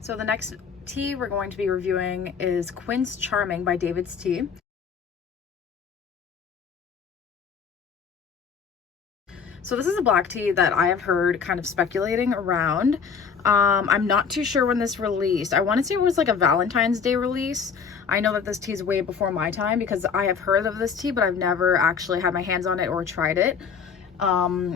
So the next tea we're going to be reviewing is Quince Charming by David's Tea. So this is a black tea that I have heard kind of speculating around. I'm not too sure when this released. I want to say it was like a Valentine's Day release. I know that this tea is way before my time because I have heard of this tea, but I've never actually had my hands on it or tried it.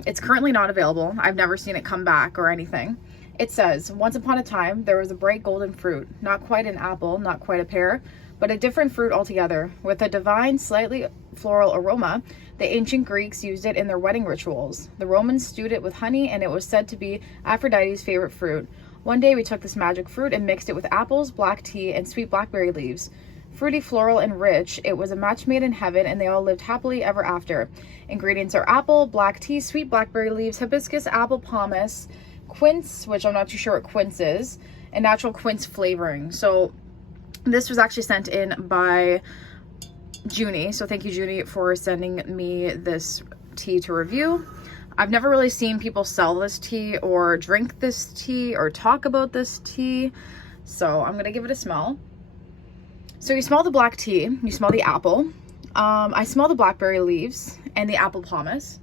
It's currently not available. I've never seen it come back or anything. It says, once upon a time, there was a bright golden fruit, not quite an apple, not quite a pear, but a different fruit altogether. With a divine, slightly floral aroma, the ancient Greeks used it in their wedding rituals. The Romans stewed it with honey, and it was said to be Aphrodite's favorite fruit. One day we took this magic fruit and mixed it with apples, black tea, and sweet blackberry leaves. Fruity, floral, and rich, it was a match made in heaven, and they all lived happily ever after. Ingredients are apple, black tea, sweet blackberry leaves, hibiscus, apple pomace, quince, which I'm not too sure what quince is, and natural quince flavoring. So this was actually sent in by Junie. So thank you, Junie, for sending me this tea to review. I've never really seen people sell this tea or drink this tea or talk about this tea. So I'm going to give it a smell. So you smell the black tea, you smell the apple. I smell the blackberry leaves and the apple pomace.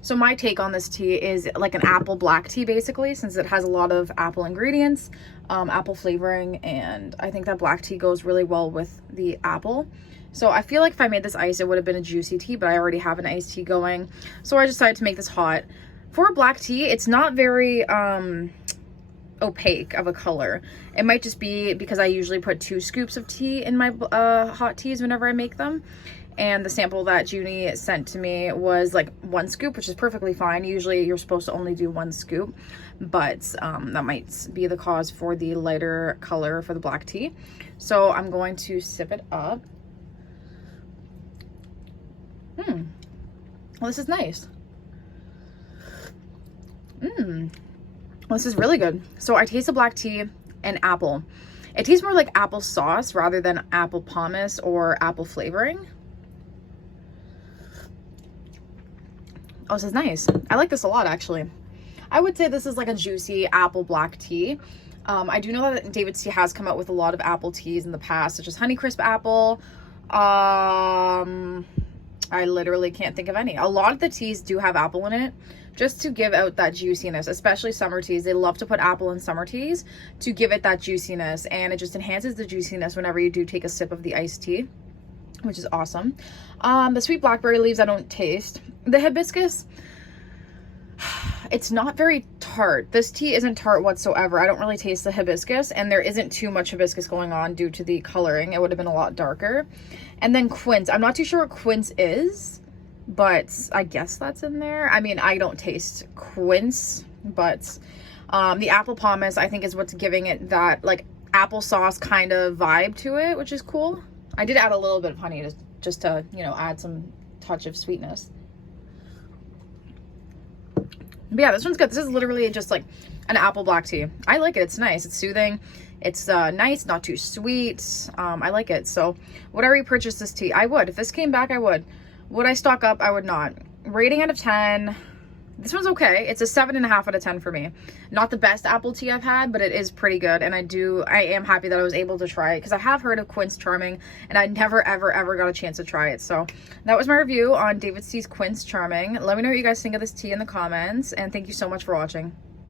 So my take on this tea is like an apple black tea, basically, since it has a lot of apple ingredients, apple flavoring, and I think that black tea goes really well with the apple. So I feel like if I made this ice, it would have been a juicy tea, but I already have an iced tea going. So I decided to make this hot. For a black tea, it's not very opaque of a color. It might just be because I usually put 2 scoops of tea in my hot teas whenever I make them. And the sample that Junie sent to me was like 1 scoop, which is perfectly fine. Usually you're supposed to only do 1 scoop, but that might be the cause for the lighter color for the black tea. So I'm going to sip it up. Well, this is nice. Well, this is really good. So I taste the black tea and apple. It tastes more like apple sauce rather than apple pomace or apple flavoring. Oh, this is nice. I like this a lot, actually. I would say this is like a juicy apple black tea. I do know that David's Tea has come out with a lot of apple teas in the past, such as Honeycrisp apple. I literally can't think of any. A lot of the teas do have apple in it, just to give out that juiciness, especially summer teas. They love to put apple in summer teas to give it that juiciness, and it just enhances the juiciness whenever you do take a sip of the iced tea, which is awesome. The sweet blackberry leaves I don't taste. The hibiscus, it's not very tart. This tea isn't tart whatsoever. I don't really taste the hibiscus, and there isn't too much hibiscus going on due to the coloring. It would have been a lot darker. And then quince. I'm not too sure what quince is, but I guess that's in there. I mean, I don't taste quince, but the apple pomace I think is what's giving it that like applesauce kind of vibe to it, which is cool. I did add a little bit of honey just to, you know, add some touch of sweetness. But yeah, this one's good. This is literally just like an apple black tea. I like it. It's nice. It's soothing. It's nice, not too sweet. I like it. So would I repurchase this tea? I would. If this came back, I would. Would I stock up? I would not. Rating out of 10. This one's okay. It's a 7.5 out of 10 for me. Not the best apple tea I've had, but it is pretty good. And I am happy that I was able to try it because I have heard of Quince Charming and I never, ever got a chance to try it. So that was my review on David's Tea's Quince Charming. Let me know what you guys think of this tea in the comments. And thank you so much for watching.